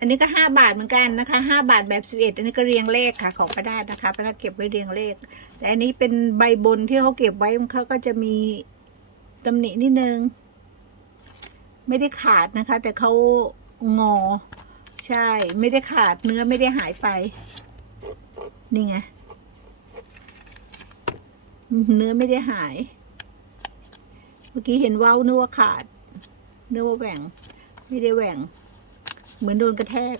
อันนี้ก็ห้าบาทเหมือนกันนะคะห้าบาทแบบสิบเอ็ดอันนี้ก็เรียงเลขค่ะ ของประดาษนะคะประดาษเก็บไว้เรียงเลข แต่อันนี้เป็นใบบนที่เขาเก็บไว้เขาก็จะมีตำหนินิดนึง ไม่ได้ขาดนะคะ แต่เขางอ ใช่ ไม่ได้ขาดเนื้อไม่ได้หายไป นี่ไง เนื้อไม่ได้หาย เมื่อกี้เห็นเว้านึกว่าขาดนึกว่าแหว่ง ไม่ได้แหว่ง เหมือนโดนกระแทก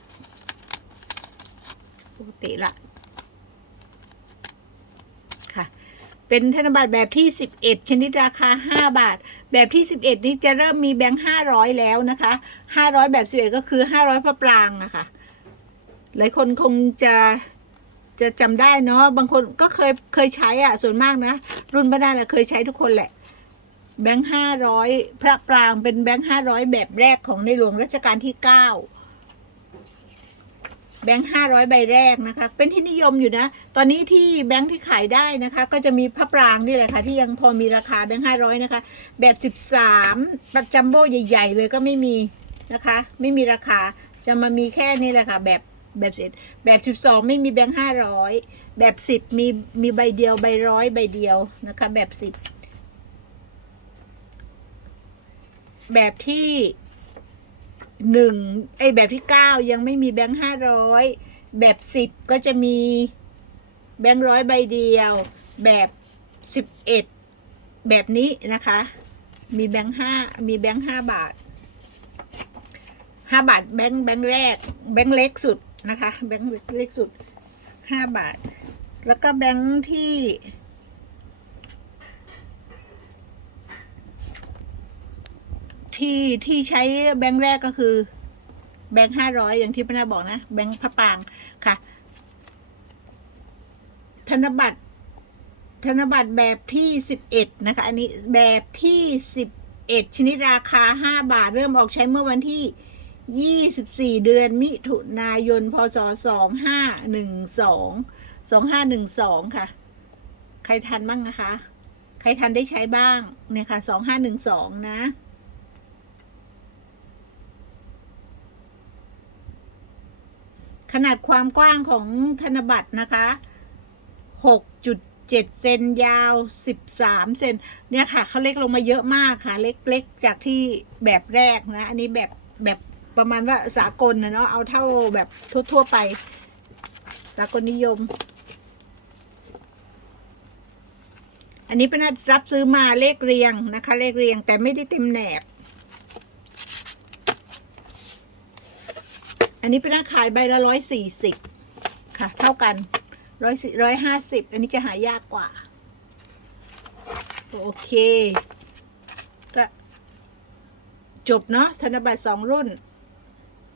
ปกติละค่ะ เป็นธนบัตรแบบที่ 11 ชนิดราคา 5 บาท แบบที่ 11 นี้จะเริ่มมีแบงค์500 แล้วนะคะ 500 แบบ 11 ก็คือ 500พระปรางอะค่ะ หลายคนคงจะจะจำได้เนาะ บางคนก็เคยเคยใช้อะส่วนมากนะ รุ่นบ้านๆเคยใช้ทุกคนแหละแบงค์ห้าร้อยพระปรางเป็นแบงค์ห้าร้อยแบบแรกของในหลวงรัชกาลที่เก้า แบงค์ห้าร้อยใบแรกนะคะ เป็นที่นิยมอยู่นะ ตอนนี้ที่แบงค์ที่ขายได้นะคะ ก็จะมีพระปรางนี่แหละค่ะที่ยังพอมีราคาแบงค์ห้าร้อยนะคะ แบบสิบสามปักจัมโบ้ใหญ่ๆ เลยก็ไม่มีนะคะ ไม่มีราคาจะมามีแค่นี้แหละค่ะ แบบแบบสิบแบบสิบสองไม่มีแบงค์ห้าร้อยแบบสิบมีมีใบเดียวใบร้อยใบเดียวนะคะ แบบสิบแบบที่ หนึ่งไอแบบที่เก้ายังไม่มีแบงค์ห้าร้อยแบบสิบก็จะมีแบงค์ร้อยใบเดียว แบบสิบเอ็ดแบบนี้นะคะ มีแบงค์ห้ามีแบงค์ห้าบาทห้าบาทแบงค์แบงค์แรก แบงค์เล็กสุดนะคะ แบงค์เล็กสุดห้าบาท แล้วก็แบงค์ที่ ที่ที่ใช้แบงค์แรกก็คือ แบงค์ห้าร้อยอย่างที่พนาบอกนะ แบงค์พระปรางค่ะ ธนบัตร ธนบัตรแบบที่สิบเอ็ดนะคะ อันนี้แบบที่สิบเอ็ดชนิดราคาห้าบาท เริ่มออกใช้เมื่อวันที่ยี่สิบสี่เดือนมิถุนายนพศสองห้าหนึ่งสองสองห้าหนึ่งสองค่ะ ใครทันบ้างนะคะ ใครทันได้ใช้บ้างเนี่ยค่ะสองห้าหนึ่งสองนะ ขนาดความกว้างของธนบัตรนะคะ 6.7 เซนยาว 13 เซนเนี่ยค่ะเขาเล็กลงมาเยอะมากค่ะ เล็กๆจากที่แบบแรกนะ อันนี้แบบแบบประมาณว่าสากลนะเนาะเอาเท่าแบบทั่วๆไป สากลนิยม อันนี้เป็นรับซื้อมาเลขเรียงนะคะ เลขเรียงแต่ไม่ได้เต็มแหนบ อันนี้เป็นนักขายใบละร้อยสี่สิบค่ะ เท่ากันร้อยสร้อยห้าสิบอันนี้จะหายากกว่า โอเค ก็จบเนาะธนบัตรสองรุ่น